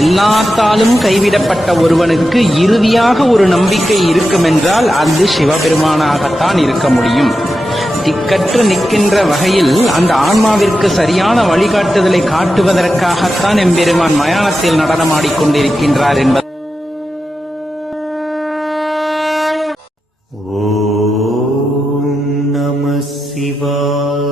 எல்லாத்தாலும் கைவிடப்பட்ட ஒருவனுக்கு இறுதியாக ஒரு நம்பிக்கை இருக்குமென்றால் அது சிவபெருமானாகத்தான் இருக்க முடியும் திக்கற்று நிற்கின்ற வகையில் அந்த ஆன்மாவிற்கு சரியான வழிகாட்டுதலை காட்டுவதற்காகத்தான் எம்பெருமான் மயானத்தில் நடனமாடிக்கொண்டிருக்கின்றார் என்பது ஓம் நம சிவாய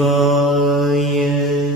Shivaya.